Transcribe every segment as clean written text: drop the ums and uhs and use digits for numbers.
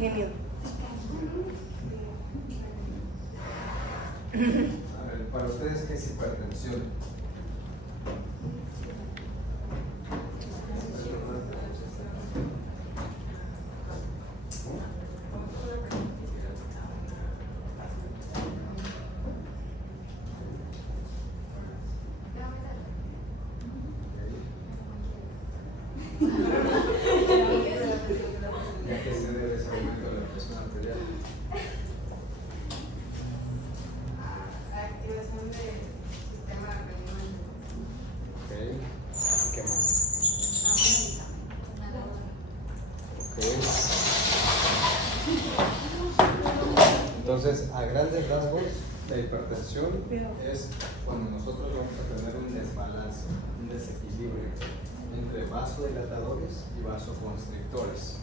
genio. A ver, para ustedes, ¿qué es hipertensión? ¿Y a qué se debe ese aumento de la presión arterial? Activación del sistema renal. Ok. ¿Qué más? Ok. Entonces, a grandes rasgos, la hipertensión es cuando nosotros vamos a tener un desbalance, un desequilibrio entre vasodilatadores y vasoconstrictores.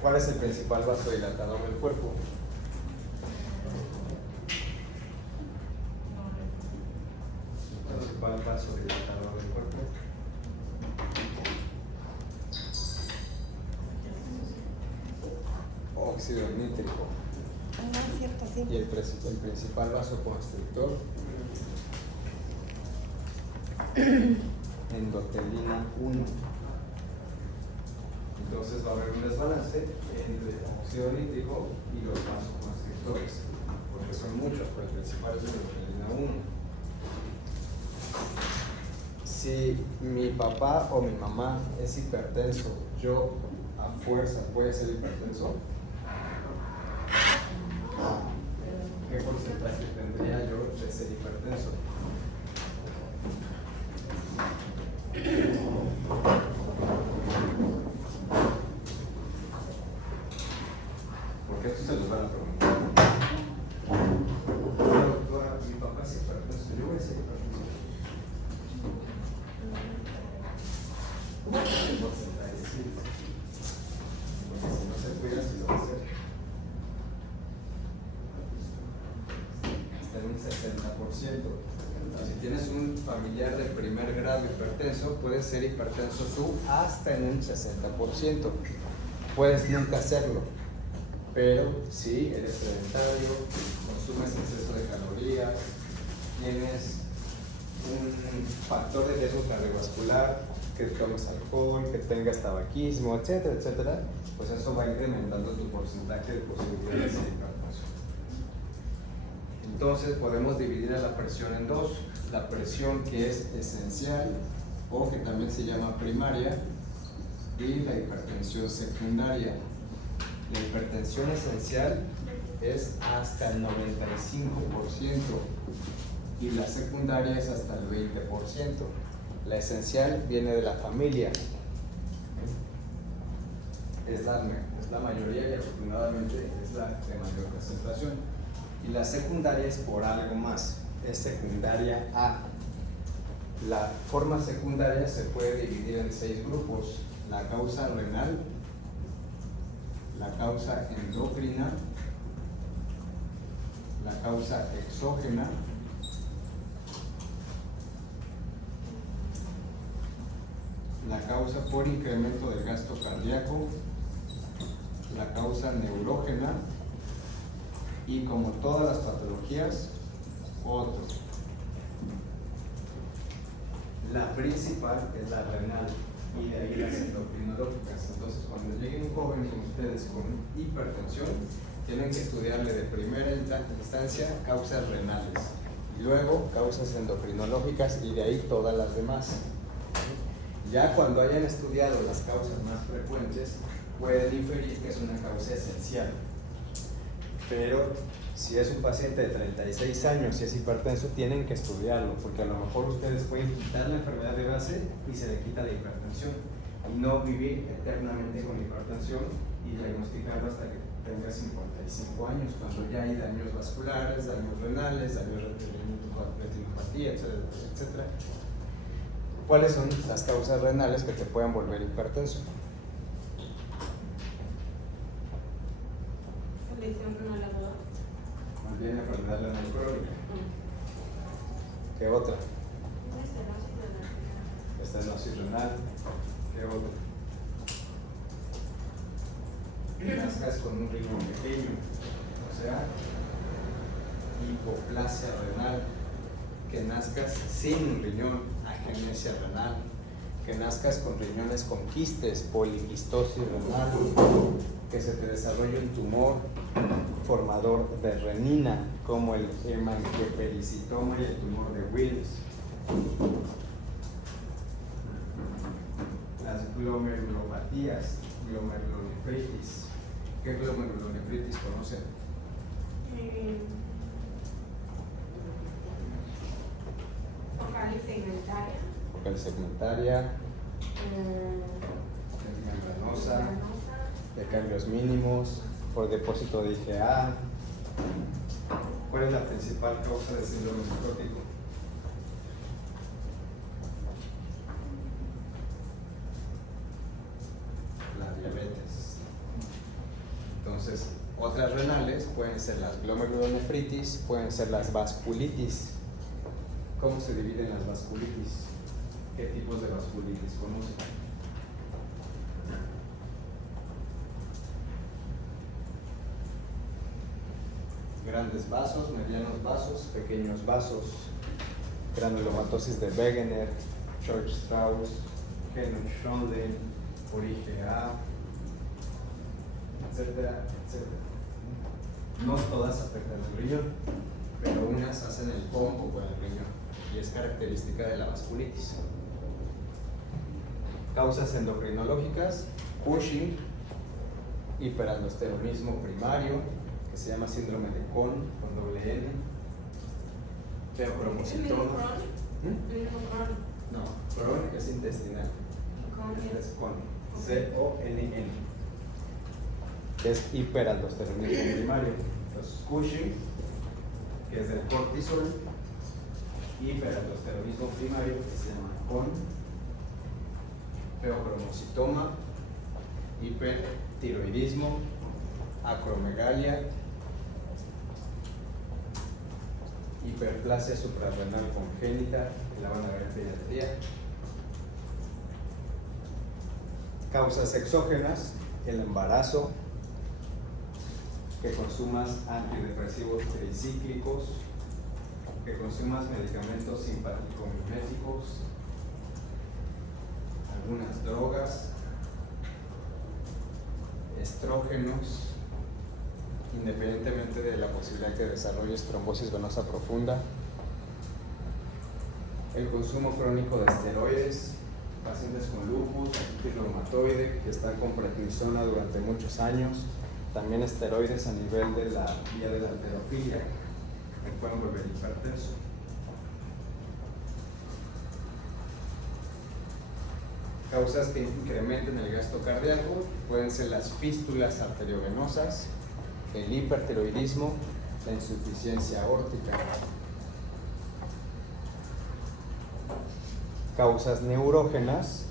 ¿Cuál es el principal vasodilatador del cuerpo? El principal vasodilatador del cuerpo. Óxido nítrico. No, es cierto, sí. Y el principal vasoconstrictor, endotelina 1. Entonces va a haber un desbalance entre el óxido nítrico y los vasoconstrictores, porque son muchos, pero el principal es la endotelina 1. Si mi papá o mi mamá es hipertenso, yo a fuerza voy a ser hipertenso. ¿Qué porcentaje tendría yo de ser hipertenso? Porque esto se los van a preguntar. Doctora, mi papá es hipertenso, yo voy a ser hipertenso. ¿Qué porcentaje? Sí. Porque si no se cuida, si lo va a hacer. Está en un 60%. Si tienes un familiar de primer grado hipertenso, puedes ser hipertenso tú hasta en un 60%. Puedes nunca hacerlo, pero si eres sedentario, consumes exceso de calorías, tienes un factor de riesgo cardiovascular, que tomes alcohol, que tengas tabaquismo, etcétera, etcétera, pues eso va incrementando tu porcentaje de posibilidades de ser hipertenso. Entonces podemos dividir a la presión en dos: la presión que es esencial o que también se llama primaria y la hipertensión secundaria. La hipertensión esencial es hasta el 95% y la secundaria es hasta el 20%. La esencial viene de la familia, es la mayoría y afortunadamente es la de mayor concentración. Y la secundaria es por algo más, es secundaria A. La forma secundaria se puede dividir en 6 grupos: la causa renal, la causa endocrina, la causa exógena, la causa por incremento del gasto cardíaco, la causa neurógena y, como todas las patologías, otro. La principal es la renal y de ahí las endocrinológicas. Entonces, cuando llegue un joven con ustedes con hipertensión, tienen que estudiarle de primera instancia causas renales, y luego causas endocrinológicas y de ahí todas las demás. Ya cuando hayan estudiado las causas más frecuentes, pueden inferir que es una causa esencial. Pero si es un paciente de 36 años y es hipertenso, tienen que estudiarlo, porque a lo mejor ustedes pueden quitar la enfermedad de base y se le quita la hipertensión, y no vivir eternamente con hipertensión y diagnosticarlo hasta que tenga 55 años, cuando ya hay daños vasculares, daños renales, daños retinopatía, etcétera, etcétera. ¿Cuáles son las causas renales que te pueden volver hipertenso? Lesión renal aguda. Más bien enfermedad renal crónica. ¿Qué otra? Estenosis renal. ¿Qué otra? que nazcas con un riñón pequeño, o sea, hipoplasia renal, que nazcas sin un riñón, agenesia renal, que nazcas con riñones con quistes, poliquistosis renal, que se te desarrolle un tumor formador de renina, como el hemangiopericitoma y el tumor de Wills. Las glomerulopatías, glomerulonefritis. ¿Qué glomerulonefritis conocen? Focal y segmentaria. Focal segmentaria, membranosa, de cambios mínimos, por depósito de IgA. ¿Cuál es la principal causa de síndrome necrótico? La diabetes. Entonces, otras renales pueden ser las glomerulonefritis, pueden ser las vasculitis. ¿Cómo se dividen las vasculitis? ¿Qué tipos de vasculitis conocen? Grandes vasos, medianos vasos, pequeños vasos, granulomatosis de Wegener, Church-Strauss, Henoch-Schönlein, por IgA, etcétera, etcétera. No todas afectan al riñón, pero unas hacen el combo con el riñón y es característica de la vasculitis. Causas endocrinológicas: Cushing, hiperaldosteronismo primario, que se llama síndrome de Cohn con doble N, feocromocitoma. ¿El mismo Crohn? No, Crohn es intestinal. Este es Cohn, C-O-N-N, que es hiperaldosteronismo primario. Entonces, Cushing, que es del cortisol, hiperaldosteronismo primario, que se llama Cohn, feocromocitoma, hipertiroidismo, acromegalia, hiperplasia suprarrenal congénita, que la van a ver en pediatría. Causas exógenas: el embarazo, que consumas antidepresivos tricíclicos, que consumas medicamentos simpático-miméticos, algunas drogas, estrógenos, independientemente de la posibilidad que desarrolles trombosis venosa profunda, el consumo crónico de esteroides, pacientes con lupus, artritis reumatoide que están con prednisona durante muchos años, también esteroides a nivel de la vía de la halterofilia, que pueden volver hipertenso. Causas que incrementen el gasto cardíaco pueden ser las fístulas arteriovenosas, el hipertiroidismo, la insuficiencia aórtica. Causas neurógenas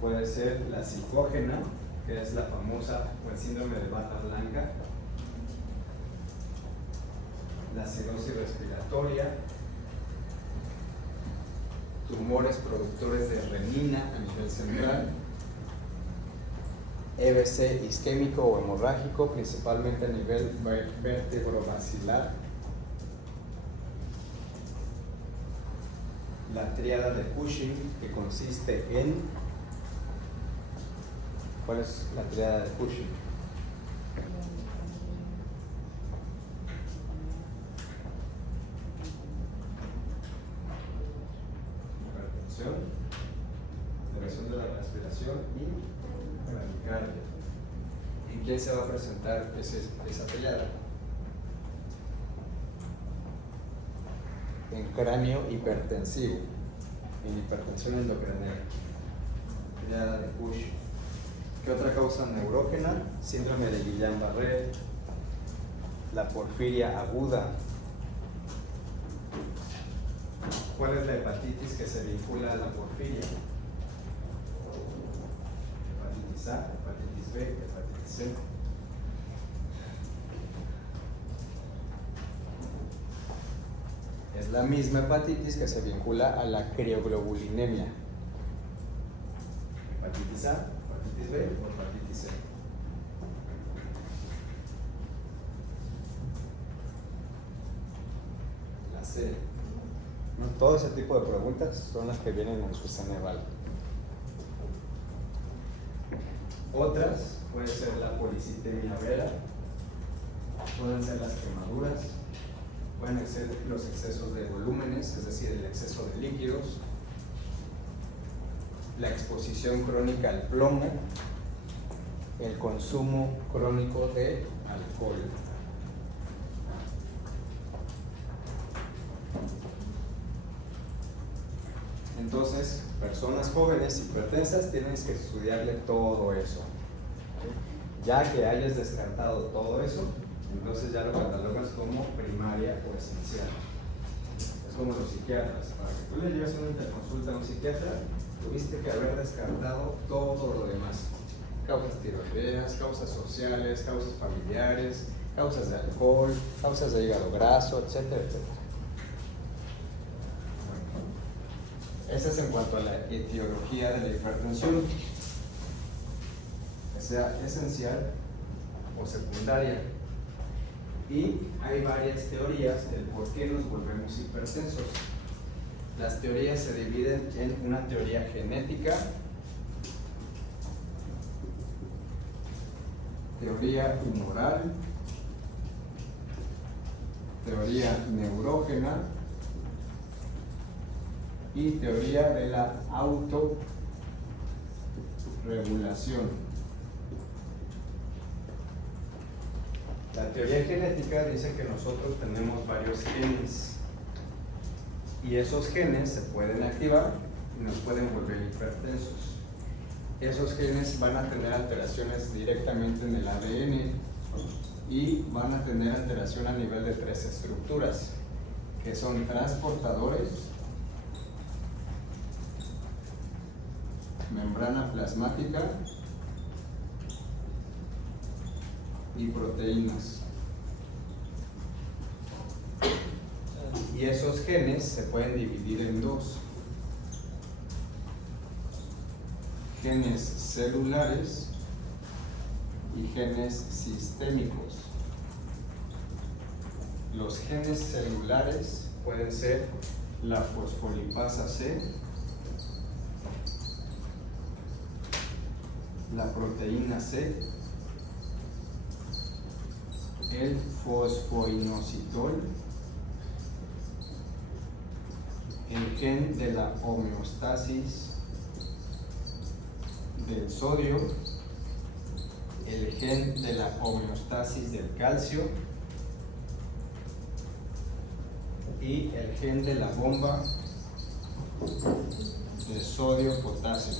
puede ser la psicógena, que es la famosa o el síndrome de bata blanca, la cirrosis respiratoria, tumores productores de renina a nivel central, EBC isquémico o hemorrágico, principalmente a nivel vértebro-basilar, la tríada de Cushing, que consiste en... ¿Cuál es la tríada de Cushing? Hipertensión, alteración de la respiración y bradicardia. ¿En quién se va a presentar esa tríada? En cráneo hipertensivo, en hipertensión endocrinal, tríada de Cushing. ¿Qué otra causa neurógena? Síndrome de Guillain-Barré, la porfiria aguda. ¿Cuál es la hepatitis que se vincula a la porfiria? Hepatitis A, hepatitis B, hepatitis C. Es la misma hepatitis que se vincula a la crioglobulinemia. Hepatitis A, hepatitis B o hepatitis C. C. ¿No? Todo ese tipo de preguntas son las que vienen en su Ceneval. Otras puede ser la policitemia vera, pueden ser las quemaduras, pueden ser los excesos de volúmenes, es decir, el exceso de líquidos, la exposición crónica al plomo, el consumo crónico de alcohol. Entonces, personas jóvenes hipertensas tienes que estudiarle todo eso. Ya que hayas descartado todo eso, entonces ya lo catalogas como primaria o esencial. Es como los psiquiatras. Para que tú le lleves una interconsulta a un psiquiatra, tuviste que haber descartado todo lo demás. Causas tiroideas, causas sociales, causas familiares, causas de alcohol, causas de hígado graso, etcétera, etcétera. Esa es en cuanto a la etiología de la hipertensión, que sea esencial o secundaria. Y hay varias teorías del por qué nos volvemos hipertensos. Las teorías se dividen en una teoría genética, teoría humoral, teoría neurógena y teoría de la autorregulación. La teoría genética dice que nosotros tenemos varios genes y esos genes se pueden activar y nos pueden volver hipertensos. Esos genes van a tener alteraciones directamente en el ADN y van a tener alteración a nivel de 3 estructuras, que son transportadores, membrana plasmática y proteínas. Y esos genes se pueden dividir en dos: genes celulares y genes sistémicos. Los genes celulares pueden ser la fosfolipasa C, la proteína C, el fosfoinositol, el gen de la homeostasis del sodio, el gen de la homeostasis del calcio y el gen de la bomba de sodio-potasio,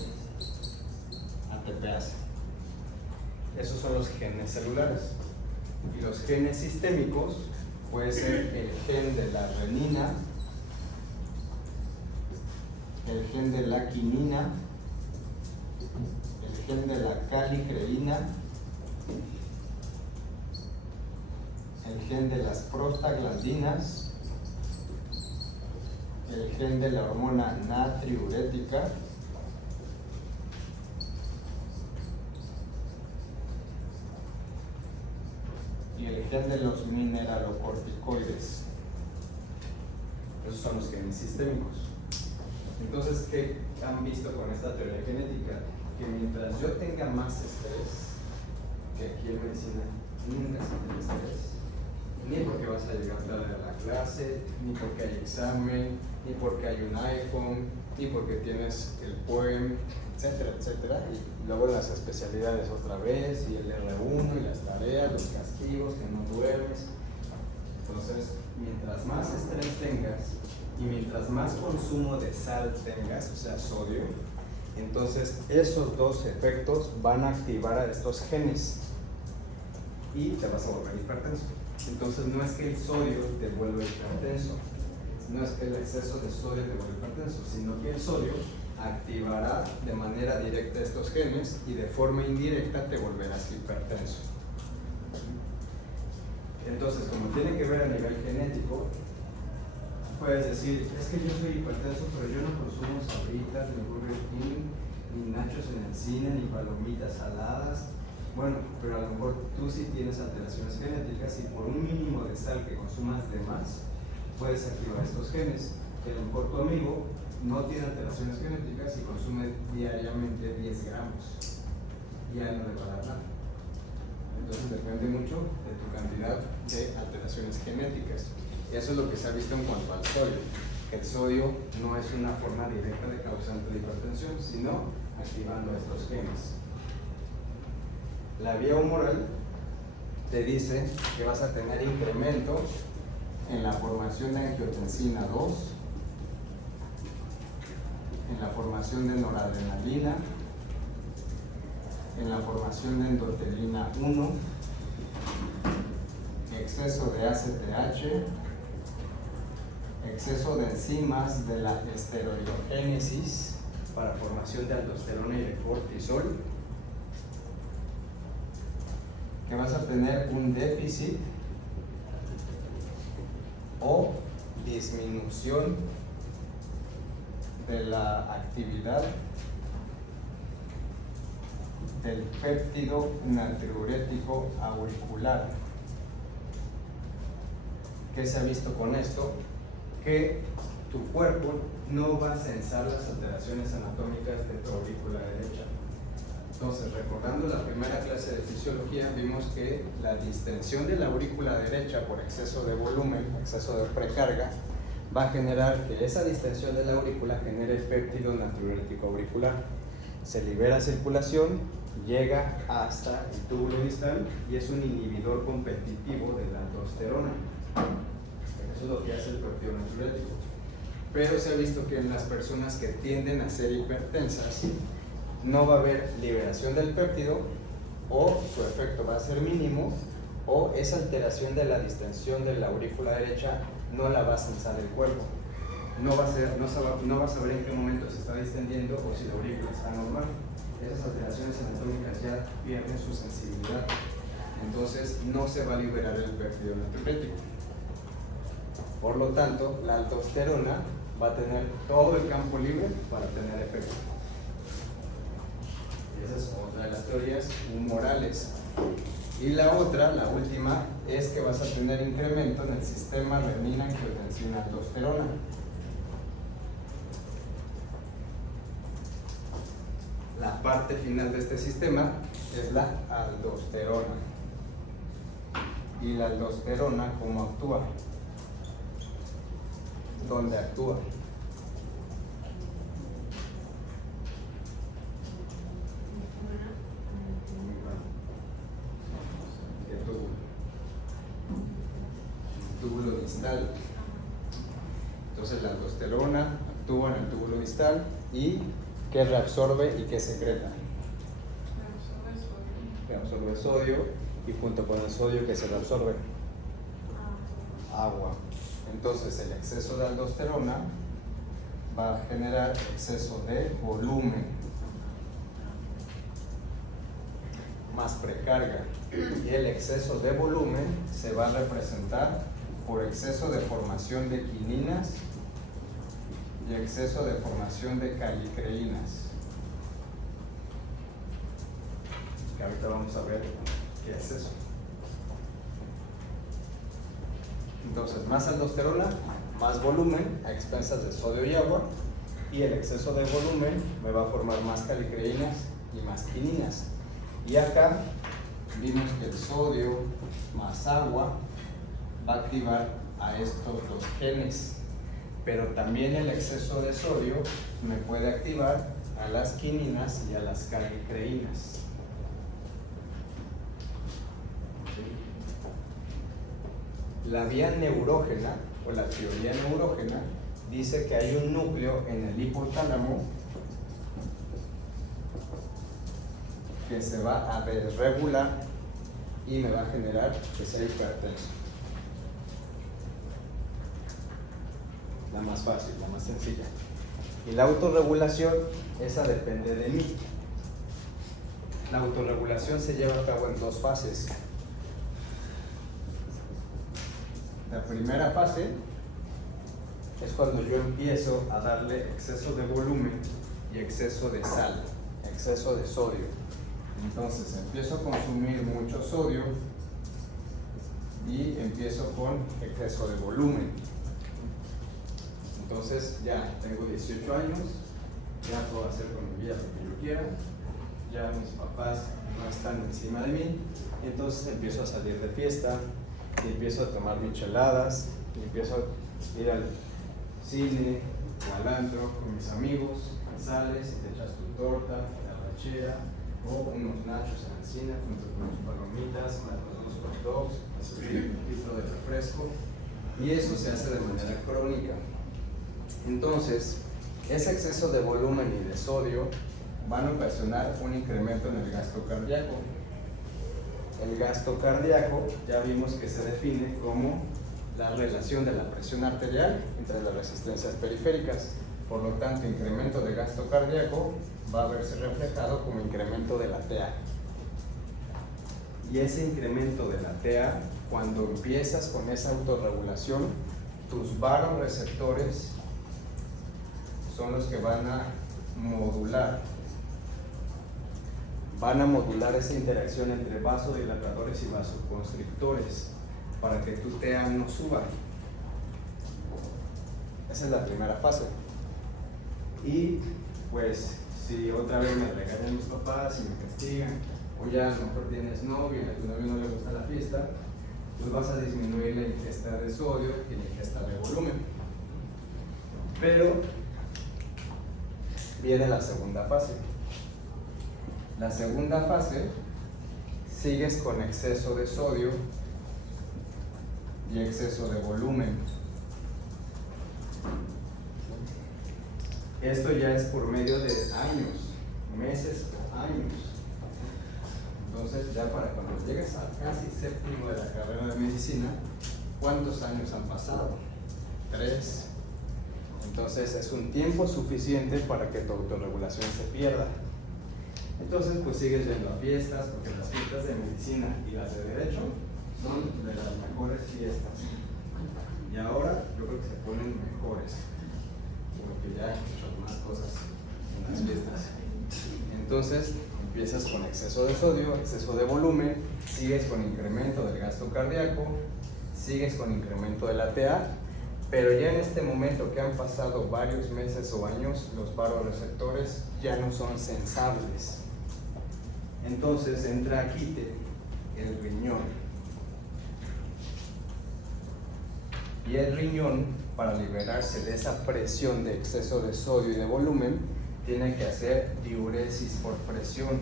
ATPase. Esos son los genes celulares. Y los genes sistémicos puede ser el gen de la renina, el gen de la quinina, el gen de la calicreína, el gen de las prostaglandinas, el gen de la hormona natriurética, y el gen de los mineralocorticoides. Esos son los genes sistémicos. Entonces, ¿qué han visto con esta teoría genética? Que mientras yo tenga más estrés, que aquí en medicina nunca se tiene estrés, ni porque vas a llegar tarde a la clase, ni porque hay examen, ni porque hay un iPhone, ni porque tienes el POEM, etcétera, etcétera. Y luego las especialidades otra vez, y el R1, y las tareas, los castigos, que no duermes. Entonces, mientras más estrés tengas y mientras más consumo de sal tengas, o sea, sodio, entonces esos dos efectos van a activar a estos genes y te vas a volver hipertenso. Entonces no es que el sodio te vuelva hipertenso, no es que el exceso de sodio te vuelva hipertenso, sino que el sodio activará de manera directa estos genes y de forma indirecta te volverás hipertenso. Entonces, como tiene que ver a nivel genético, puedes decir, es que yo soy hipertenso, pero yo no consumo sabritas, ni Burger King, ni nachos en el cine, ni palomitas saladas. Bueno, pero a lo mejor tú sí tienes alteraciones genéticas y por un mínimo de sal que consumas de más, puedes activar estos genes. Que a lo mejor tu amigo no tiene alteraciones genéticas y consume diariamente 10 gramos. Ya no le va a dar nada. Entonces depende mucho de tu cantidad de alteraciones genéticas. Eso es lo que se ha visto en cuanto al sodio. El sodio no es una forma directa de causante de hipertensión, sino activando estos genes. La vía humoral te dice que vas a tener incremento en la formación de angiotensina 2, en la formación de noradrenalina, en la formación de endotelina 1, exceso de ACTH, exceso de enzimas de la esteroidogénesis para formación de aldosterona y de cortisol, que vas a tener un déficit o disminución de la actividad del péptido natriurético auricular. ¿Qué se ha visto con esto? Que tu cuerpo no va a censar las alteraciones anatómicas de tu aurícula derecha. Entonces, recordando la primera clase de fisiología, vimos que la distensión de la aurícula derecha por exceso de volumen, exceso de precarga, va a generar que esa distensión de la aurícula genere péptido natriurético auricular. Se libera circulación, llega hasta el túbulo distal y es un inhibidor competitivo de la aldosterona. Eso es lo que hace el péptido natriurético. Pero se ha visto que en las personas que tienden a ser hipertensas no va a haber liberación del péptido, o su efecto va a ser mínimo, o esa alteración de la distensión de la aurícula derecha no la va a censar el cuerpo. No va a saber en qué momento se está distendiendo o si la aurícula está normal. Esas alteraciones anatómicas ya pierden su sensibilidad. Entonces no se va a liberar el péptido natriurético. Por lo tanto, la aldosterona va a tener todo el campo libre para tener efecto. Esa es otra de las teorías humorales. Y la otra, la última, es que vas a tener incremento en el sistema renina-angiotensina-aldosterona. La parte final de este sistema es la aldosterona. Y la aldosterona, ¿cómo actúa? ¿Dónde actúa? Túbulo distal. Entonces la aldosterona actúa en el túbulo distal y ¿qué reabsorbe y qué secreta? Reabsorbe sodio y junto con el sodio ¿qué se reabsorbe? Agua. Entonces el exceso de aldosterona va a generar exceso de volumen más precarga, y el exceso de volumen se va a representar por exceso de formación de quininas y exceso de formación de calicreínas, que ahorita vamos a ver qué es eso. Entonces, más aldosterona, más volumen a expensas de sodio y agua, y el exceso de volumen me va a formar más calicreínas y más quininas. Y acá vimos que el sodio más agua va a activar a estos dos genes, pero también el exceso de sodio me puede activar a las quininas y a las calicreínas. La vía neurógena o la teoría neurógena dice que hay un núcleo en el hipotálamo que se va a desregular y me va a generar que sea hipertenso. La más fácil, la más sencilla. Y la autorregulación, esa depende de mí. La autorregulación se lleva a cabo en dos fases. La primera fase es cuando yo empiezo a darle exceso de volumen y exceso de sal, exceso de sodio. Entonces empiezo a consumir mucho sodio y empiezo con exceso de volumen. Entonces ya tengo 18 años, ya puedo hacer con mi vida lo que yo quiera, ya mis papás no están encima de mí, entonces empiezo a salir de fiesta, y empiezo a tomar micheladas, y empiezo a ir al cine o al antro con mis amigos, sales y te echas tu torta, la ranchera o unos nachos en el cine junto con unas palomitas, unos hot dogs, un litro de refresco, y eso se hace de manera crónica. Entonces, ese exceso de volumen y de sodio van a ocasionar un incremento en el gasto cardíaco. El gasto cardíaco ya vimos que se define como la relación de la presión arterial entre las resistencias periféricas. Por lo tanto, incremento de gasto cardíaco va a verse reflejado como incremento de la TA. Y ese incremento de la TA, cuando empiezas con esa autorregulación, tus vasoreceptores son los que van a modular esa interacción entre vasodilatadores y vasoconstrictores para que tu TA no suba. Esa es la primera fase. Y pues si otra vez me regañan mis papás y me castigan, o ya a lo mejor tienes novio y a tu novio no le gusta la fiesta, pues vas a disminuir la ingesta de sodio y la ingesta de volumen. Pero viene la segunda fase. La segunda fase, sigues con exceso de sodio y exceso de volumen. Esto ya es por medio de años, meses o años. Entonces, ya para cuando llegues a casi séptimo de la carrera de medicina, ¿cuántos años han pasado? 3. Entonces, es un tiempo suficiente para que tu autorregulación se pierda. Entonces, pues sigues yendo a fiestas, porque las fiestas de medicina y las de derecho son de las mejores fiestas. Y ahora yo creo que se ponen mejores, porque ya hay muchas más cosas en las fiestas. Entonces, empiezas con exceso de sodio, exceso de volumen, sigues con incremento del gasto cardíaco, sigues con incremento de la TA, pero ya en este momento que han pasado varios meses o años, los vasoreceptores ya no son sensables. Entonces entra aquí el riñón. Y el riñón, para liberarse de esa presión de exceso de sodio y de volumen, tiene que hacer diuresis por presión.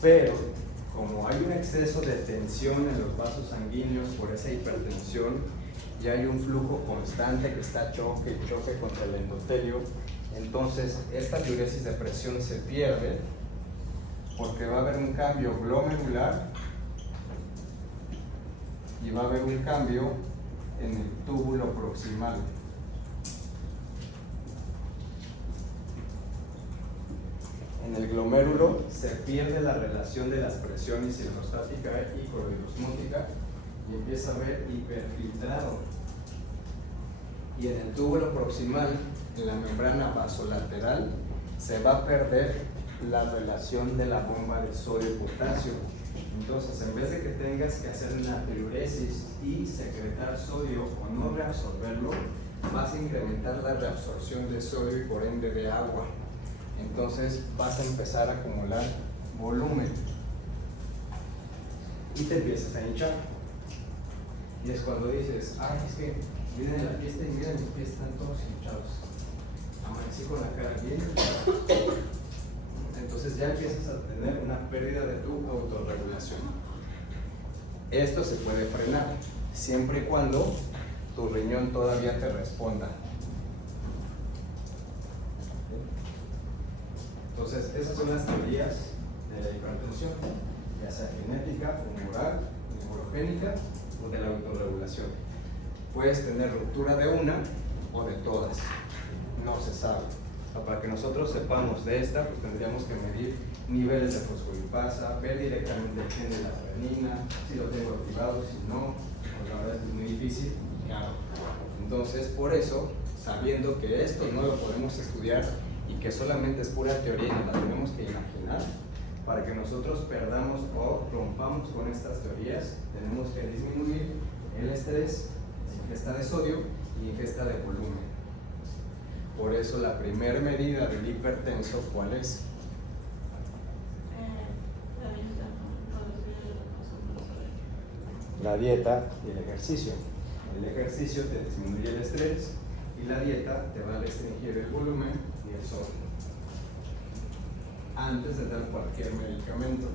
Pero, como hay un exceso de tensión en los vasos sanguíneos por esa hipertensión, y hay un flujo constante que está choque y choque contra el endotelio, entonces esta diuresis de presión se pierde porque va a haber un cambio glomerular y va a haber un cambio en el túbulo proximal. En el glomérulo se pierde la relación de las presiones hidrostática y corriosmótica y empieza a haber hiperfiltrado. Y en el túbulo proximal, en la membrana vasolateral, se va a perder la relación de la bomba de sodio y potasio. Entonces, en vez de que tengas que hacer una diuresis y secretar sodio o no reabsorberlo, vas a incrementar la reabsorción de sodio y por ende de agua. Entonces vas a empezar a acumular volumen y te empiezas a hinchar. Y es cuando dices, ay, es que viene la fiesta y miren, mis pies están todos hinchados. Amanecí con la cara bien hinchada. Entonces ya empiezas a tener una pérdida de tu autorregulación. Esto se puede frenar siempre y cuando tu riñón todavía te responda. Entonces, esas son las teorías de la hipertensión, ya sea genética, humoral, neurogénica o de la autorregulación. Puedes tener ruptura de una o de todas, no se sabe. Para que nosotros sepamos de esta, pues tendríamos que medir niveles de fosfolipasa, ver directamente el gen de la renina, si lo tengo activado, si no, pues la verdad es que es muy difícil y caro. Entonces, por eso, sabiendo que esto no lo podemos estudiar y que solamente es pura teoría y nos la tenemos que imaginar, para que nosotros perdamos o rompamos con estas teorías, tenemos que disminuir el estrés, ingesta de sodio y ingesta de volumen. Por eso la primera medida del hipertenso, ¿cuál es? La dieta y el ejercicio. El ejercicio te disminuye el estrés y la dieta te va a restringir el volumen y el sodio antes de dar cualquier medicamento.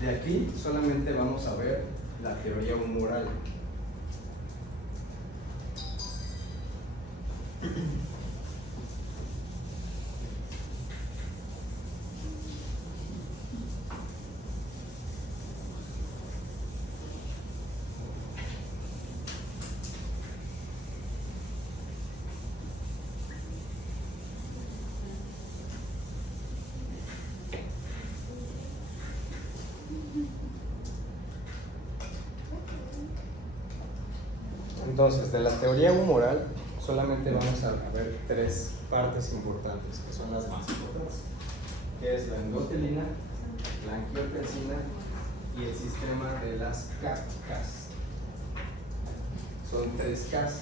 De aquí solamente vamos a ver la teoría humoral. Entonces, de la teoría humoral solamente vamos a ver tres partes importantes, que son las más importantes, que es la endotelina, la angiotensina y el sistema de las Ks. Son tres Ks.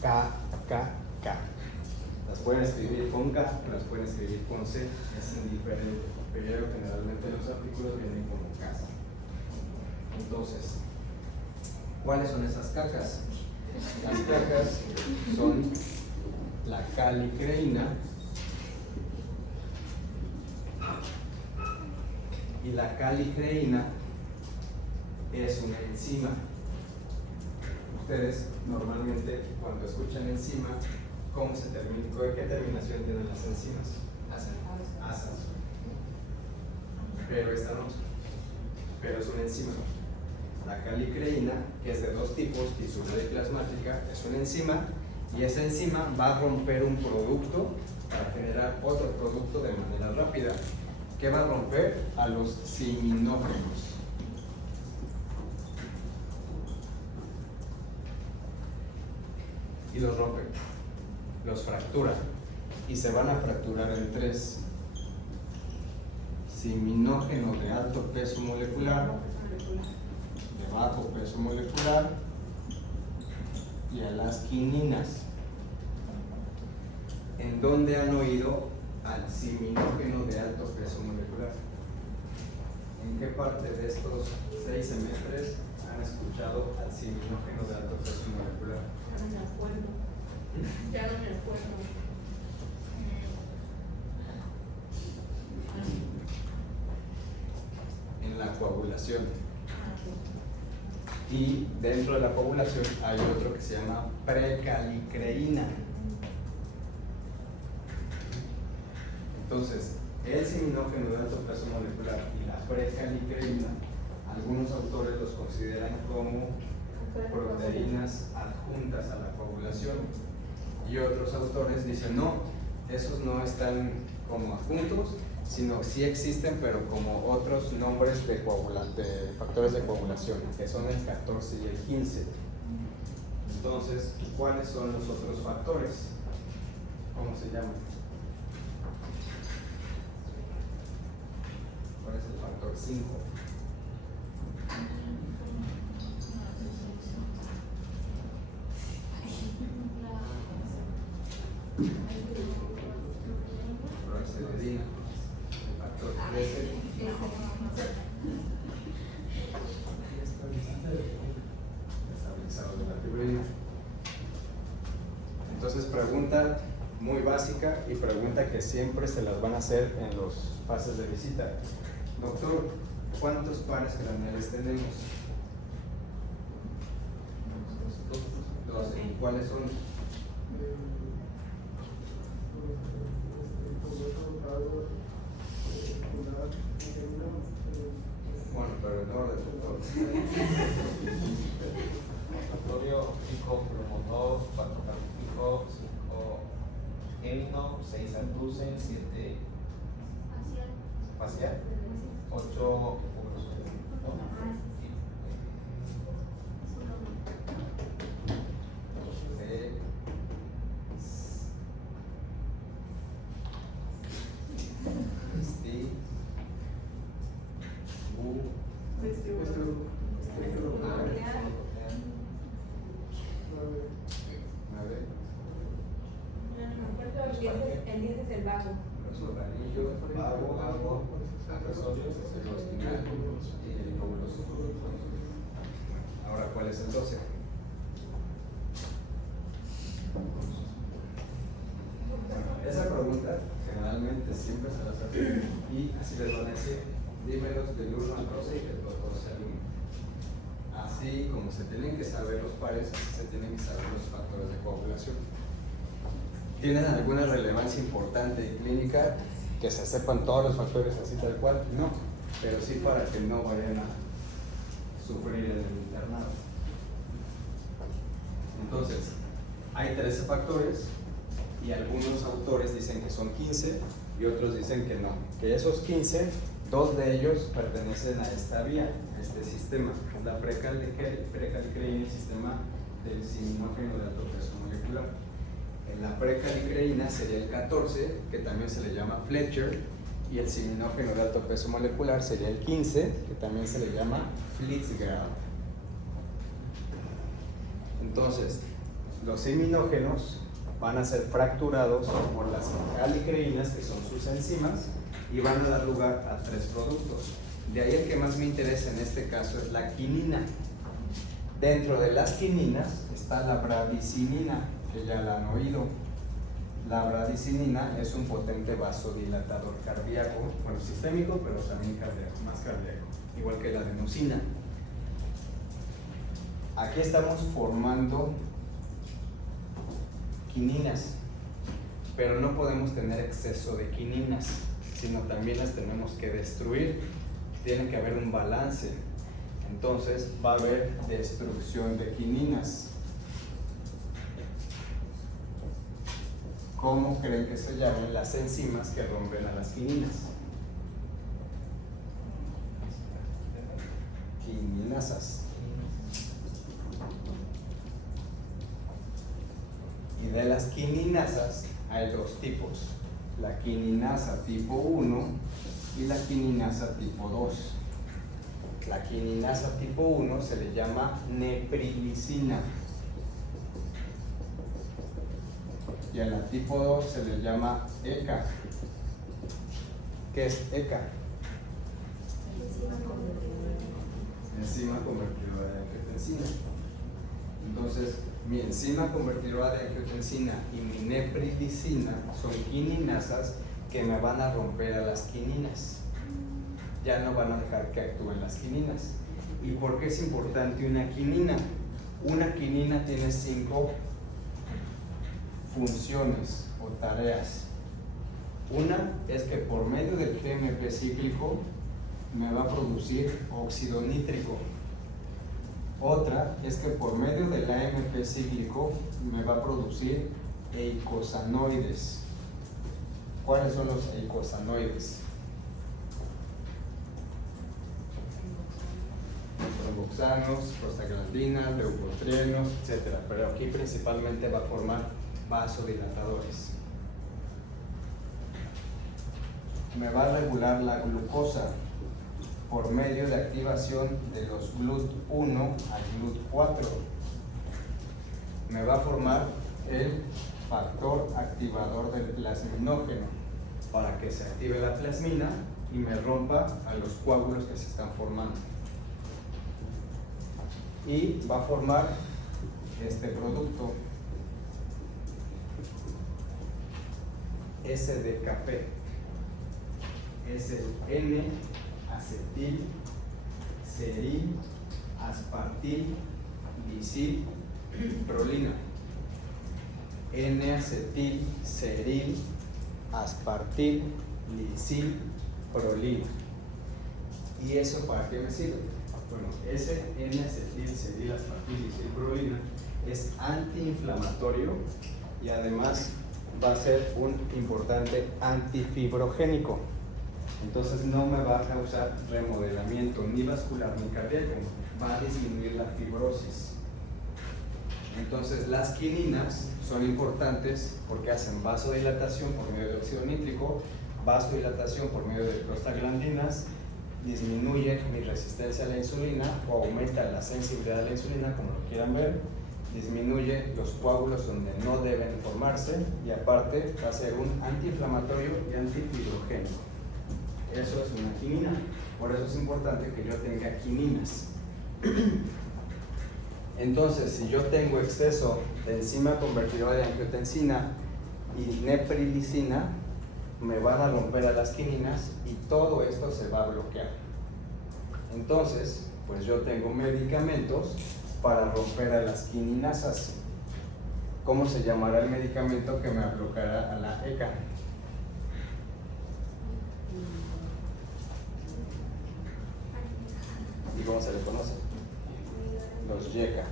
K, K, K. Las pueden escribir con K, las pueden escribir con C, es indiferente, pero generalmente los artículos vienen como Ks. Entonces, ¿cuáles son esas cacas? Las cacas son la calicreína y la calicreína es una enzima. Ustedes normalmente cuando escuchan enzima, ¿cómo se termina? ¿Qué terminación tienen las enzimas? Asas. Pero esta no. Pero es una enzima. La calicreína, que es de dos tipos, tisular y plasmática, es una enzima y esa enzima va a romper un producto para generar otro producto de manera rápida. ¿Qué va a romper? A los ciminógenos. Y los rompe, los fractura y se van a fracturar en tres: ciminógeno de alto peso molecular, de bajo peso molecular y a las quininas. ¿En dónde han oído al ciminógeno de alto peso molecular? ¿En qué parte de estos 6 semestres han escuchado al ciminógeno de alto peso molecular? Ya no me acuerdo. Ya no me acuerdo. En la coagulación. Y dentro de la coagulación hay otro que se llama precalicreína. Entonces, el ciminógeno de alto peso molecular y la precalicreína, algunos autores los consideran como proteínas adjuntas a la coagulación y otros autores dicen no, esos no están como adjuntos, sino sí existen, pero como otros nombres de factores de coagulación, que son el 14 y el 15. Entonces, ¿cuáles son los otros factores? ¿Cómo se llaman? ¿Cuál es el factor 5? Proacetidina. El factor 13. Estabilizador de la fibrina. Entonces, pregunta muy básica y pregunta que siempre se las van a hacer en los pases de visita. Doctor, ¿cuántos pares craneales tenemos? 12. ¿Y cuáles son? Bueno, pero en orden, doctor. Laboratorio, pico promotor, 4 pico, 5 hemino, 6 abducen, 7 facial, 8 El 10 es el vago. Los organillos, vago, accesorios, los final y el globuloso. Ahora, ¿cuál es el 12? Esa pregunta generalmente siempre se las hace y así les van a decir, dímelos del 1 al 12 y del 12 al 1. Así como se tienen que saber los pares, así se tienen que saber los factores de coagulación. ¿Tienen alguna relevancia importante y clínica? Que se sepan todos los factores así tal cual, no, pero sí para que no vayan a sufrir en el internado. Entonces, hay 13 factores y algunos autores dicen que son 15 y otros dicen que no, que esos 15, 2 de ellos pertenecen a esta vía, a este sistema, la precalicreína y el sistema del ciminógeno de alto peso molecular. En la precalicreína sería el 14, que también se le llama Fletcher, y el ciminógeno de alto peso molecular sería el 15, que también se le llama Fitzgerald. Entonces, los ciminógenos van a ser fracturados por las calicreínas, que son sus enzimas, y van a dar lugar a 3 productos. De ahí el que más me interesa en este caso es la quinina. Dentro de las quininas está la bradicinina, que ya la han oído. La bradicinina es un potente vasodilatador cardíaco, bueno, sistémico, pero también cardíaco, más cardíaco, igual que la adenosina. Aquí estamos formando quininas, pero no podemos tener exceso de quininas, sino también las tenemos que destruir. Tiene que haber un balance. Entonces va a haber destrucción de quininas. ¿Cómo creen que se llaman las enzimas que rompen a las quininas? Quininasas. Y de las quininasas hay 2 tipos, la quininasa tipo 1 y la quininasa tipo 2. La quininasa tipo 1 se le llama neprilicina y a la tipo 2 se le llama ECA. ¿Qué es ECA? Enzima convertidora de angiotensina. Entonces, mi enzima convertidora de angiotensina y mi neprilicina son quininasas que me van a romper a las quininas. Ya no van a dejar que actúen las quininas. ¿Y por qué es importante una quinina? Una quinina tiene 5 funciones o tareas. Una es que por medio del GMP cíclico me va a producir óxido nítrico. Otra es que por medio del AMP cíclico me va a producir eicosanoides. ¿Cuáles son los eicosanoides? Tromboxanos, prostaglandinas, leucotrienos, etc. Pero aquí principalmente va a formar vasodilatadores. Me va a regular la glucosa por medio de activación de los GLUT1 al GLUT4. Me va a formar el factor activador del plasminógeno para que se active la plasmina y me rompa a los coágulos que se están formando. Y va a formar este producto SDKP. Es el N-acetil seril aspartil lisil prolina. N-acetil seril aspartil lisil prolina. ¿Y eso para qué me sirve? Bueno, ese N-acetil seril aspartil lisil prolina es antiinflamatorio y además va a ser un importante antifibrogénico. Entonces no me va a causar remodelamiento ni vascular ni cardíaco, va a disminuir la fibrosis. Entonces las quininas son importantes porque hacen vasodilatación por medio de óxido nítrico, vasodilatación por medio de prostaglandinas, disminuye mi resistencia a la insulina o aumenta la sensibilidad a la insulina, como lo quieran ver, disminuye los coágulos donde no deben formarse y aparte va a ser un antiinflamatorio y antifibrogénico. Eso es una quinina, por eso es importante que yo tenga quininas. Entonces, si yo tengo exceso de enzima convertidora de angiotensina y neprilicina, me van a romper a las quininas y todo esto se va a bloquear. Entonces, pues yo tengo medicamentos para romper a las quininasas. ¿Cómo se llamará el medicamento que me bloqueará a la ECA? ¿Y cómo se le conoce? Los YECA.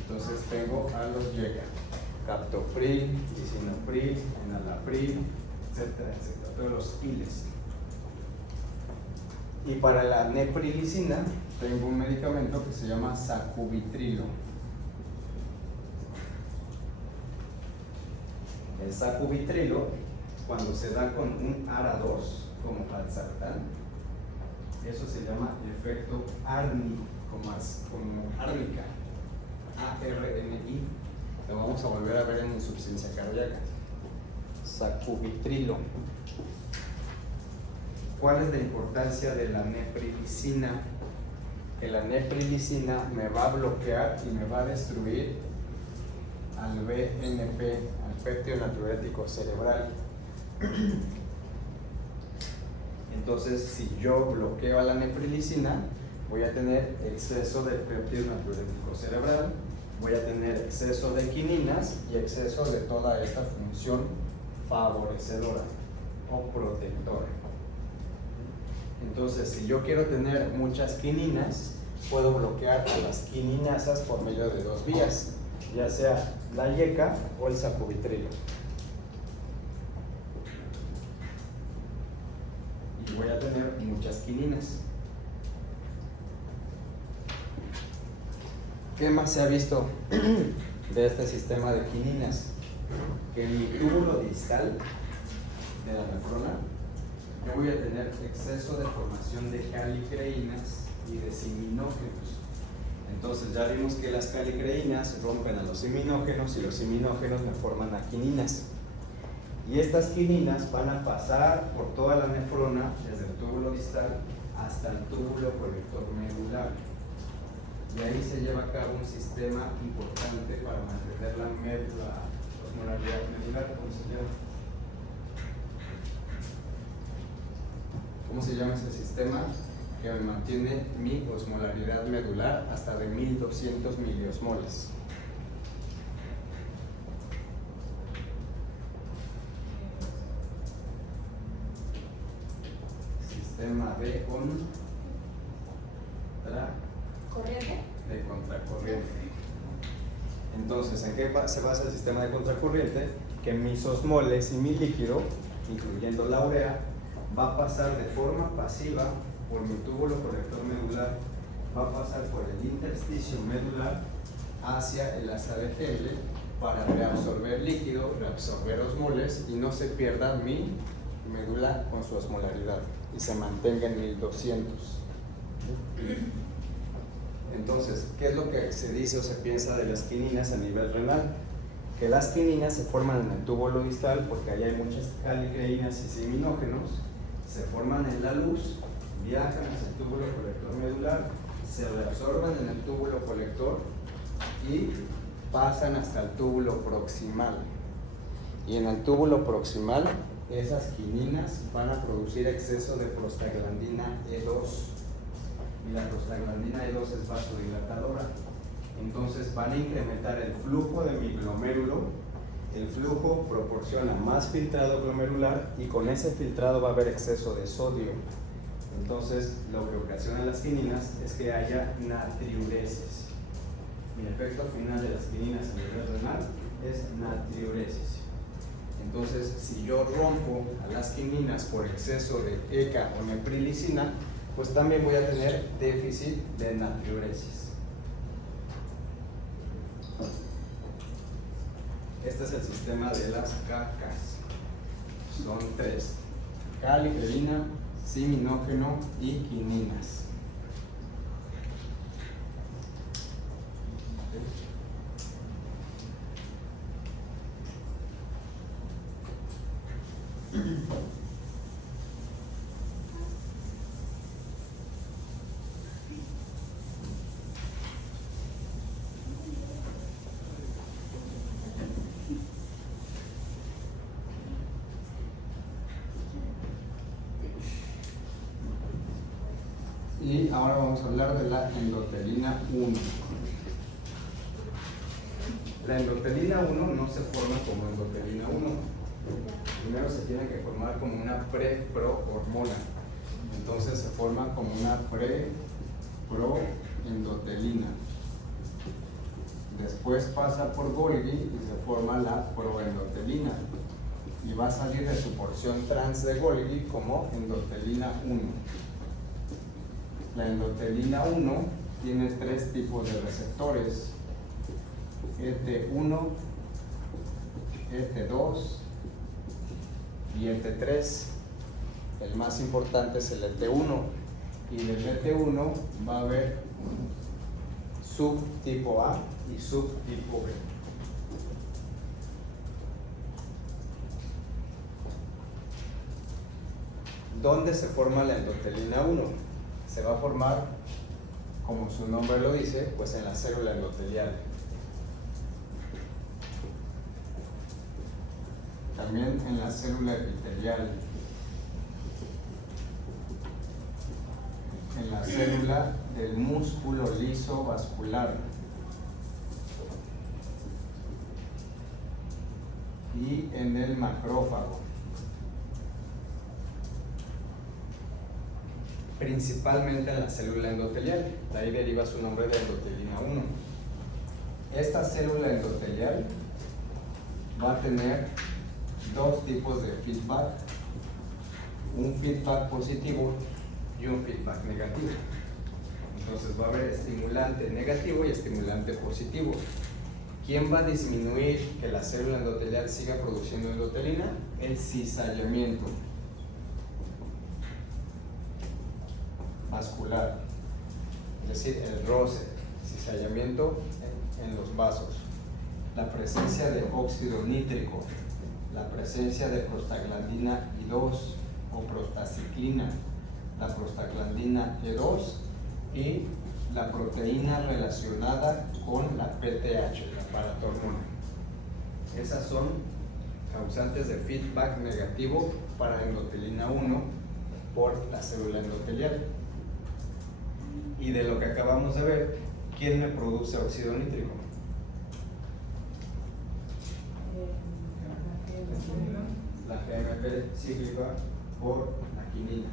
Entonces tengo a los YECA: captopril, lisinopril, enalapril, etcétera, etcétera, todos los ILES. Y para la neprilicina tengo un medicamento que se llama sacubitrilo. El sacubitrilo, cuando se da con un ARA2, como valsartán, eso se llama efecto ARNI, como árnica, ARNI. Lo vamos a volver a ver en insuficiencia cardíaca. Sacubitrilo. ¿Cuál es la importancia de la neprilicina? Que la neprilicina me va a bloquear y me va a destruir al BNP, al péptido natriurético cerebral. Entonces, si yo bloqueo a la neprilicina, voy a tener exceso de péptido natriurético cerebral, voy a tener exceso de quininas y exceso de toda esta función favorecedora o protectora. Entonces, si yo quiero tener muchas quininas, puedo bloquear a las quininasas por medio de dos vías, ya sea la YECA o el sacubitrilo. Y voy a tener muchas quininas. ¿Qué más se ha visto de este sistema de quininas? Que en mi túbulo distal de la nefrona yo voy a tener exceso de formación de calicreínas y de siminógenos. Entonces ya vimos que las calicreínas rompen a los siminógenos y los siminógenos me forman a quininas. Y estas quininas van a pasar por toda la nefrona, desde el túbulo distal hasta el túbulo colector medular. Y ahí se lleva a cabo un sistema importante para mantener la osmolaridad medular. ¿Cómo se llama ese sistema? Que me mantiene mi osmolaridad medular hasta de 1200 miliosmoles. Sistema de contracorriente. Entonces, ¿en qué se basa el sistema de contracorriente? Que mis osmoles y mi líquido, incluyendo la urea, va a pasar de forma pasiva por mi túbulo colector medular, va a pasar por el intersticio medular hacia el asa de Henle para reabsorber líquido, reabsorber osmoles y no se pierda mi médula con su osmolaridad y se mantenga en 1200. Entonces, ¿qué es lo que se dice o se piensa de las quininas a nivel renal? Que las quininas se forman en el túbulo distal porque ahí hay muchas calicreínas y siminógenos, se forman en la luz, viajan hacia el túbulo colector medular, se reabsorban en el túbulo colector y pasan hasta el túbulo proximal. Y en el túbulo proximal, esas quininas van a producir exceso de prostaglandina E2. Y la prostaglandina E2 es vasodilatadora. Entonces van a incrementar el flujo de mi glomérulo. El flujo proporciona más filtrado glomerular y con ese filtrado va a haber exceso de sodio. Entonces lo que ocasiona las quininas es que haya natriuresis. Y el efecto final de las quininas a nivel renal es natriuresis. Entonces, si yo rompo a las quininas por exceso de ECA o neprilicina, pues también voy a tener déficit de natriuresis. Este es el sistema de las CACAS. Son tres: calicreína, siminógeno y quininas. Y ahora vamos a hablar de la endotelina 1. La endotelina 1 no se forma como endotelina 1. Primero se tiene que formar como una pre-pro-hormona. Entonces se forma como una pre-pro-endotelina. Después pasa por Golgi y se forma la proendotelina. Y va a salir de su porción trans de Golgi como endotelina 1. La endotelina 1 tiene 3 tipos de receptores: ET1, ET2 y ET3. El más importante es el ET1, y del ET1 va a haber subtipo A y subtipo B. ¿Dónde se forma la endotelina 1? Se va a formar, como su nombre lo dice, pues en la célula endotelial. También en la célula epitelial, en la célula del músculo liso vascular y en el macrófago. Principalmente en la célula endotelial, de ahí deriva su nombre de endotelina 1. Esta célula endotelial va a tener 2 tipos de feedback: un feedback positivo y un feedback negativo. Entonces va a haber estimulante negativo y estimulante positivo. ¿Quién va a disminuir que la célula endotelial siga produciendo endotelina? El cizallamiento vascular, es decir, el roce, cizallamiento en los vasos, la presencia de óxido nítrico, la presencia de prostaglandina I2 o prostaciclina, la prostaglandina E2 y la proteína relacionada con la PTH, la paratormona. Esas son causantes de feedback negativo para endotelina 1 por la célula endotelial. Y de lo que acabamos de ver, ¿quién me produce óxido nítrico? La GMP cíclica por la quinina.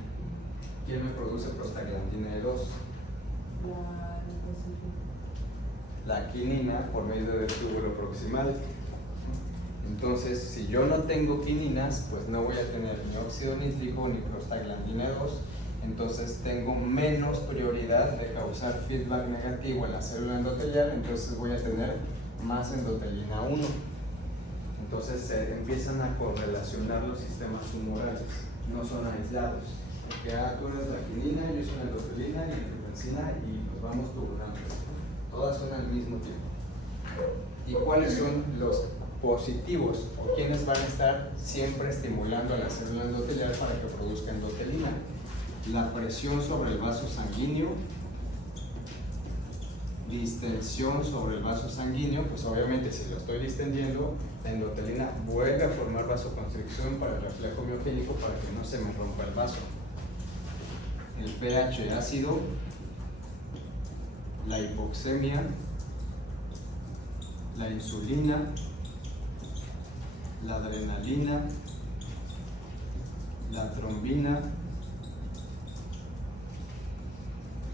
¿Quién me produce prostaglandina E2? La quinina por medio del túbulo proximal. Entonces, si yo no tengo quininas, pues no voy a tener ni óxido nítrico ni prostaglandina E2. Entonces tengo menos prioridad de causar feedback negativo en la célula endotelial, entonces voy a tener más endotelina 1. Entonces se empiezan a correlacionar los sistemas humorales, no son aislados. Porque tú eres la quinina, yo soy la endotelina y la angiotensina y pues vamos tubulando. Todas son al mismo tiempo. ¿Y cuáles son los positivos o quiénes van a estar siempre estimulando a la célula endotelial para que produzca endotelina? La presión sobre el vaso sanguíneo, distensión sobre el vaso sanguíneo, pues obviamente si lo estoy distendiendo, la endotelina vuelve a formar vasoconstricción para el reflejo miogénico para que no se me rompa el vaso. El pH ácido, la hipoxemia, la insulina, la adrenalina, la trombina,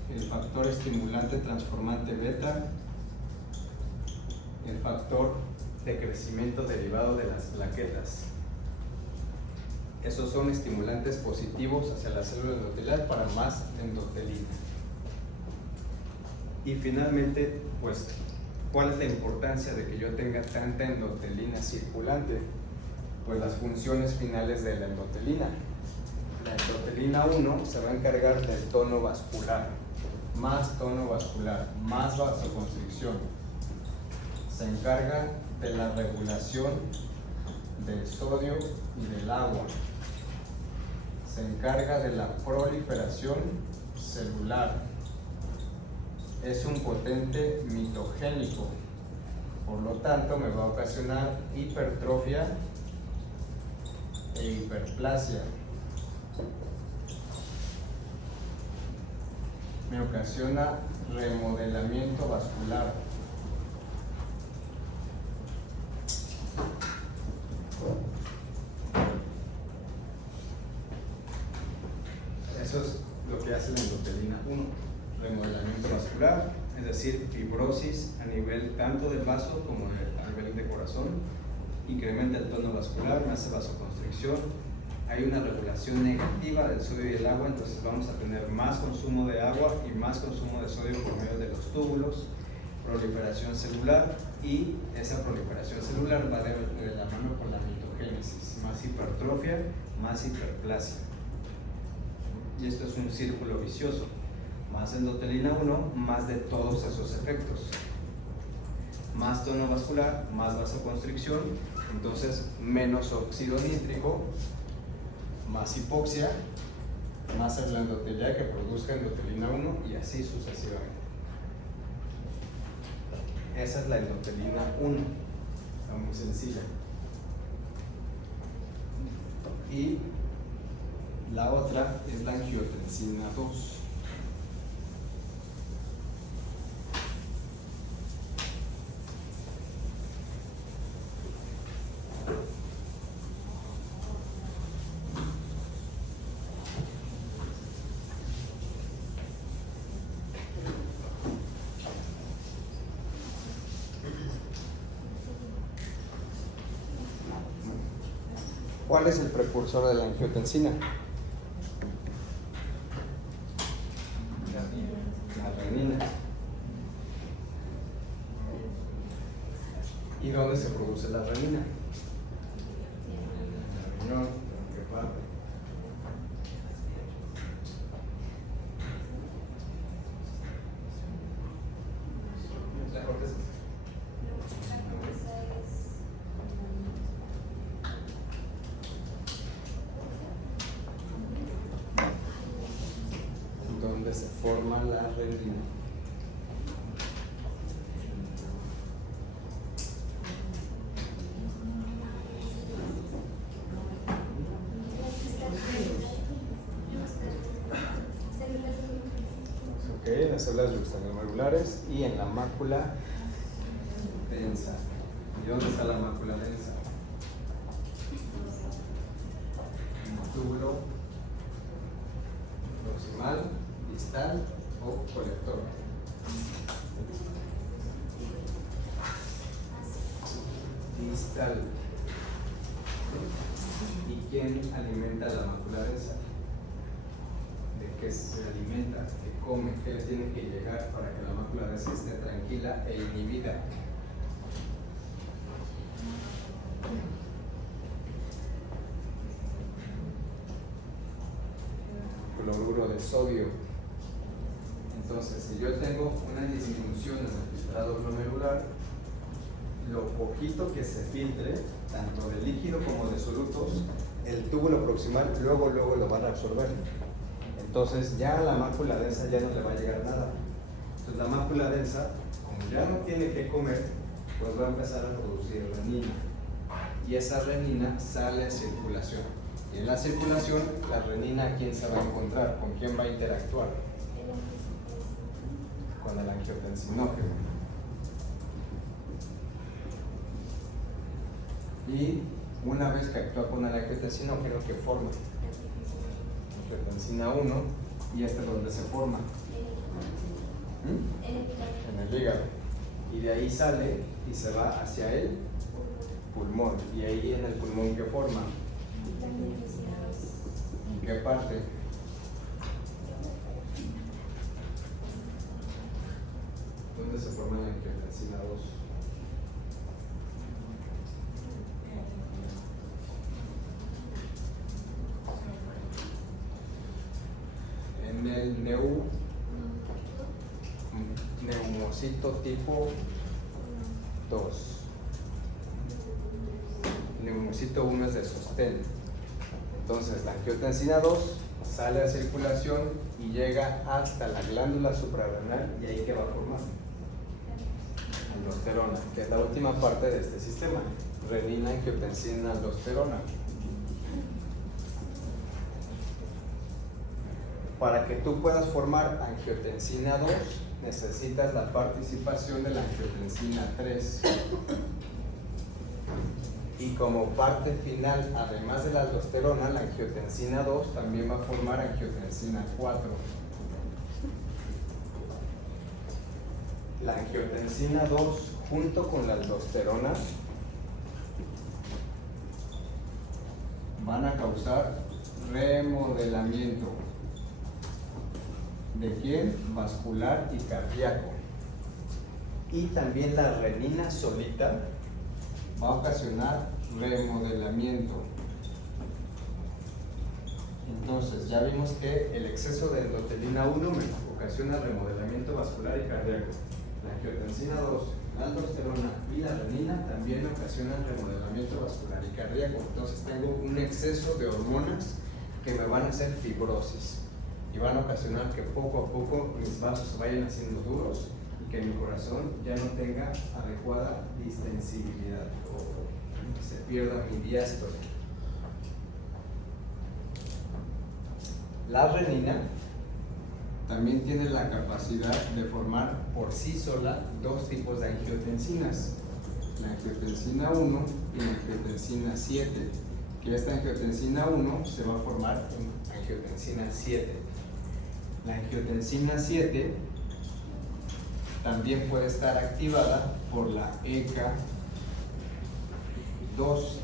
el factor estimulante transformante beta, el factor de crecimiento derivado de las plaquetas. Esos son estimulantes positivos hacia la célula endotelial para más endotelina. Y finalmente, pues, ¿cuál es la importancia de que yo tenga tanta endotelina circulante? Pues las funciones finales de la endotelina. La endotelina 1 se va a encargar del tono vascular. Más tono vascular, más vasoconstricción. Se encarga de la regulación del sodio y del agua. se encarga de la proliferación celular. Es un potente mitogénico, por lo tanto me va a ocasionar hipertrofia e hiperplasia. Me ocasiona remodelamiento vascular. Eso es lo que hace la endotelina 1, remodelamiento vascular, es decir, fibrosis a nivel tanto del vaso como a nivel de corazón, incrementa el tono vascular, hace vasoconstricción, hay una regulación negativa del sodio y el agua, entonces vamos a tener más consumo de agua y más consumo de sodio por medio de los túbulos, proliferación celular, y esa proliferación celular va de la mano con la mitogénesis, más hipertrofia, más hiperplasia. Y esto es un círculo vicioso, más endotelina 1, más de todos esos efectos, más tono vascular, más vasoconstricción, entonces menos óxido nítrico, más hipoxia, más la endotelia que produzca endotelina 1 y así sucesivamente. Esa es la endotelina 1, está muy sencilla. Y la otra es la angiotensina 2. ¿Cuál es el precursor de la angiotensina? La renina. ¿Y dónde se produce la renina? En el riñón. ¿En qué parte? La corteza. Donde se forma la renina. Ok, en las células yuxtaglomerulares y en la mácula densa. ¿Y dónde está la mácula densa? En el túbulo proximal, distal o colector. Distal. ¿Y quién alimenta la mácula densa? ¿De qué se alimenta? ¿Qué come? ¿Qué le tiene que llegar para que la mácula densa esté tranquila e inhibida? Cloruro de sodio. Entonces, si yo tengo una disminución en el filtrado glomerular, lo poquito que se filtre, tanto de líquido como de solutos, el túbulo proximal luego lo van a absorber. Entonces ya a la mácula densa ya no le va a llegar nada. Entonces la mácula densa, como ya no tiene que comer, pues va a empezar a producir renina. Y esa renina sale a circulación. Y en la circulación, la renina, ¿a quién se va a encontrar? ¿Con quién va a interactuar? Con el angiotensinógeno. Y una vez que actúa con el angiotensinógeno, ¿qué forma? Angiotensina 1, y este es donde se forma. En el hígado. Y de ahí sale y se va hacia el pulmón. Y ahí en el pulmón, ¿qué forma? ¿En qué parte? ¿Dónde se forma la angiotensina 2? En el neumocito tipo 2. Neumocito 1 es de sostén. Entonces la angiotensina 2 sale a circulación y llega hasta la glándula suprarrenal, y ahí que va a formar aldosterona, que es la última parte de este sistema: renina, angiotensina, aldosterona. Para que tú puedas formar angiotensina 2, necesitas la participación de la angiotensina 3. Y como parte final, además de la aldosterona, la angiotensina 2 también va a formar angiotensina 4. La angiotensina 2 junto con la aldosterona van a causar remodelamiento. ¿De quién? Vascular y cardíaco. Y también la renina solita va a ocasionar remodelamiento. Entonces, ya vimos que el exceso de endotelina 1 me ocasiona remodelamiento vascular y cardíaco. La angiotensina 2, la aldosterona y la renina también ocasionan remodelamiento vascular y cardíaco. Entonces, tengo un exceso de hormonas que me van a hacer fibrosis y van a ocasionar que poco a poco mis vasos se vayan haciendo duros y que mi corazón ya no tenga adecuada distensibilidad o se pierda mi diástole. La renina también tiene la capacidad de formar por sí sola dos tipos de angiotensinas: la angiotensina 1 y la angiotensina 7, que esta angiotensina 1 se va a formar en angiotensina 7. La angiotensina 7 también puede estar activada por la ECA 2.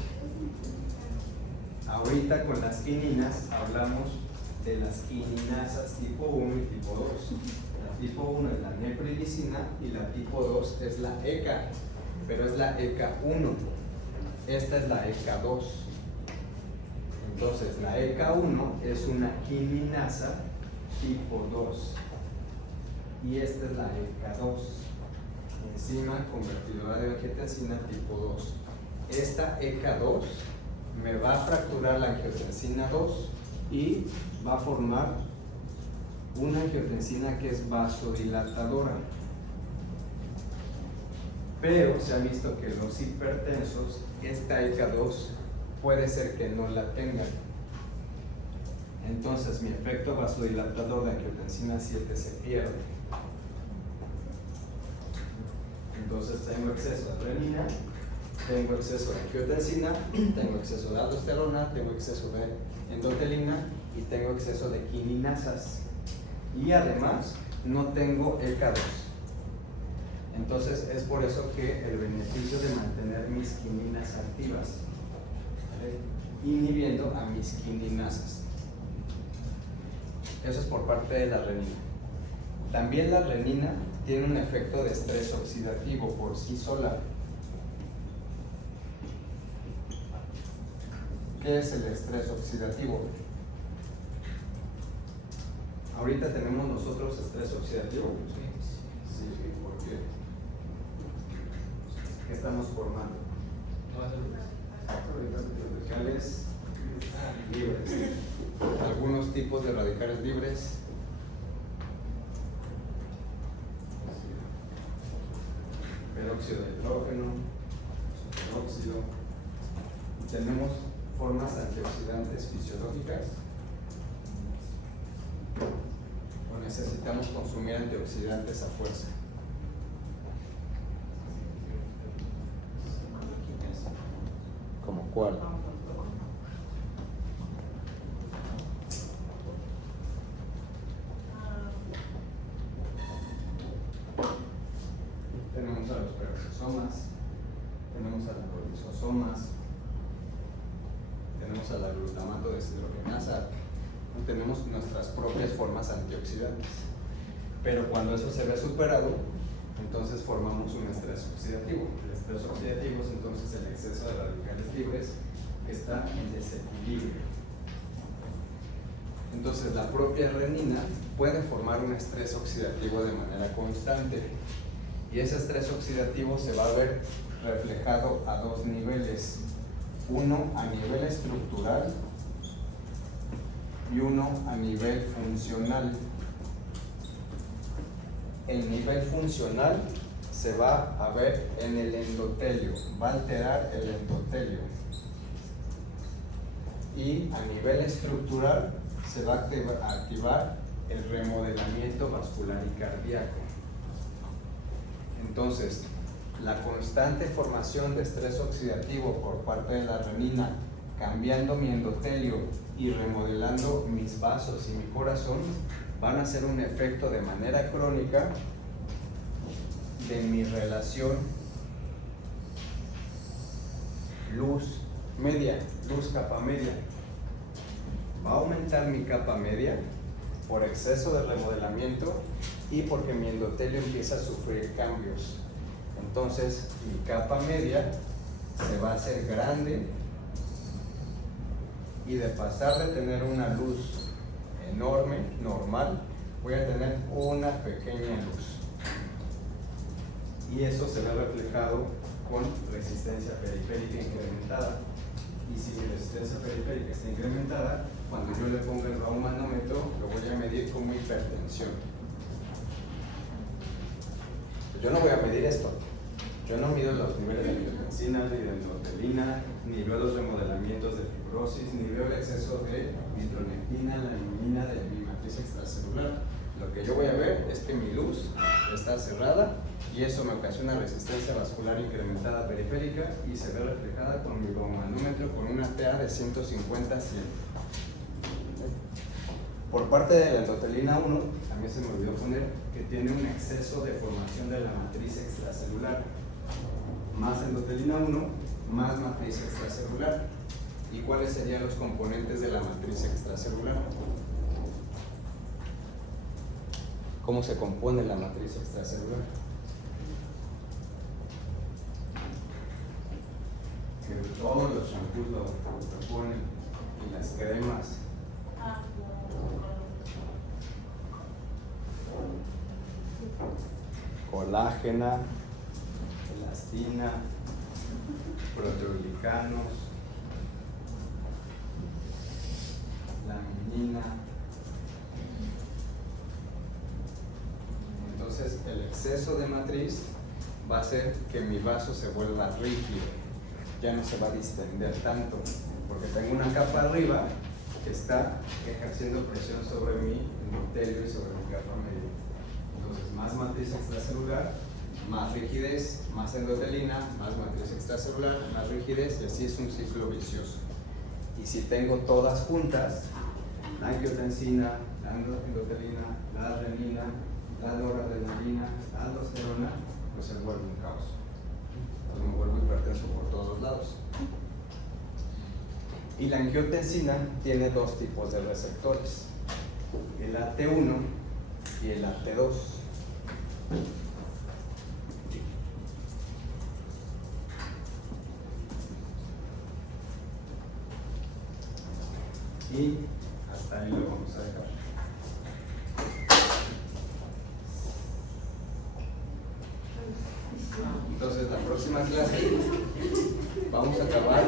Ahorita con las quininas hablamos de las quininasas tipo 1 y tipo 2. La tipo 1 es la neprilicina y la tipo 2 es la ECA, pero es la ECA 1. Esta es la ECA 2. Entonces la ECA 1 es una quininasa tipo 2 y esta es la ECA 2, enzima convertidora de angiotensina tipo 2. Esta ECA 2 me va a fracturar la angiotensina 2 y va a formar una angiotensina que es vasodilatadora. Pero se ha visto que los hipertensos, esta ECA 2 puede ser que no la tengan. Entonces mi efecto vasodilatador de angiotensina 7 se pierde. Entonces tengo exceso de renina, tengo exceso de angiotensina, tengo exceso de aldosterona, tengo exceso de endotelina y tengo exceso de quininasas. Y además no tengo ECA 2. Entonces es por eso que el beneficio de mantener mis quininas activas, ¿vale?, inhibiendo a mis quininasas. Eso es por parte de la renina. También la renina tiene un efecto de estrés oxidativo por sí sola. ¿Qué es el estrés oxidativo? Ahorita tenemos nosotros estrés oxidativo. Sí, ¿por qué? ¿Qué estamos formando? Radicales libres. Algunos tipos de radicales libres. Peróxido de hidrógeno, superóxido. Tenemos formas antioxidantes fisiológicas o necesitamos consumir antioxidantes a fuerza. ¿Como cuál? Tenemos a los peroxisomas, tenemos a los lisosomas, tenemos a la glutamato deshidrogenasa, tenemos nuestras propias formas antioxidantes. Pero cuando eso se ve superado, entonces formamos un estrés oxidativo. El estrés oxidativo es entonces el exceso de radicales libres que está en desequilibrio. Entonces la propia renina puede formar un estrés oxidativo de manera constante. Y ese estrés oxidativo se va a ver reflejado a dos niveles. Uno a nivel estructural y uno a nivel funcional. El nivel funcional se va a ver en el endotelio, va a alterar el endotelio. Y a nivel estructural se va a activar el remodelamiento vascular y cardíaco. Entonces, la constante formación de estrés oxidativo por parte de la renina, cambiando mi endotelio y remodelando mis vasos y mi corazón, van a hacer un efecto de manera crónica de mi relación luz media, luz capa media. Va a aumentar mi capa media por exceso de remodelamiento y porque mi endotelio empieza a sufrir cambios. Entonces mi capa media se va a hacer grande y de pasar de tener una luz enorme, normal, voy a tener una pequeña luz. Y eso se ve reflejado con resistencia periférica incrementada. Y si mi resistencia periférica está incrementada, cuando yo le ponga el baumanómetro, lo voy a medir como hipertensión. Yo no voy a medir esto. Yo no mido los niveles de angiotensina, ni de endotelina, ni veo los remodelamientos de fibrosis, ni veo el exceso de nitronectina, la alanina de mi matriz extracelular. Lo que yo voy a ver es que mi luz está cerrada y eso me ocasiona resistencia vascular incrementada periférica y se ve reflejada con mi baumanómetro con una TA de 150-100. Por parte de la endotelina 1, también se me olvidó poner que tiene un exceso de formación de la matriz extracelular. Más endotelina 1, más matriz extracelular. ¿Y cuáles serían los componentes de la matriz extracelular? ¿Cómo se compone la matriz extracelular? Que todos los shampoos lo proponen y las cremas. Colágena, elastina, proteoglicanos, laminina. Entonces el exceso de matriz va a hacer que mi vaso se vuelva rígido, ya no se va a distender tanto, porque tengo una capa arriba que está ejerciendo presión sobre mi endotelio y sobre mi capa media. Entonces, más matriz extracelular, más rigidez, más endotelina, más matriz extracelular, más rigidez, y así es un ciclo vicioso. Y si tengo todas juntas, la angiotensina, la endotelina, la renina, la noradrenalina, la aldosterona, pues se vuelve un caos. Entonces me vuelvo hipertenso por todos lados. Y la angiotensina tiene dos tipos de receptores, el AT1 y el AT2. Y hasta ahí lo vamos a dejar. Entonces la próxima clase vamos a acabar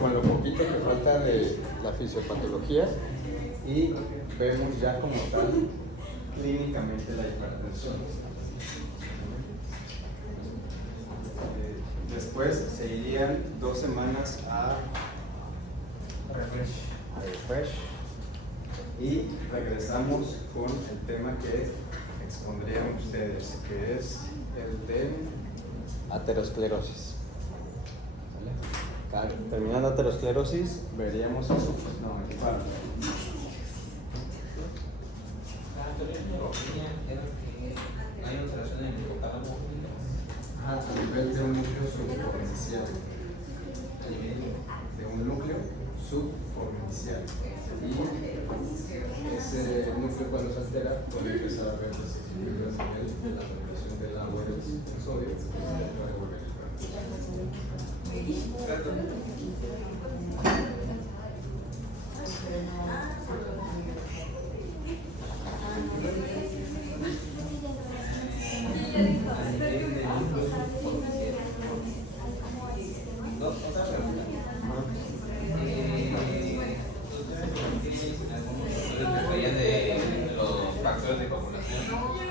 con lo poquito que falta de la fisiopatología y vemos ya como tal clínicamente la hipertensión. Después se irían 2 semanas a refresh y regresamos con el tema que expondrían ustedes, que es el de aterosclerosis. ¿Vale? Terminando aterosclerosis, veríamos eso. No, me falta. Hay alteración en el hipotálamo. A nivel de un núcleo subfornicial. De un núcleo subfornicial. Y ese núcleo, cuando se altera, puede empezar a ver desequilibrios en la regulación del agua y del sodio, que va a devolver el Otra pregunta. laboratorios de coagulación.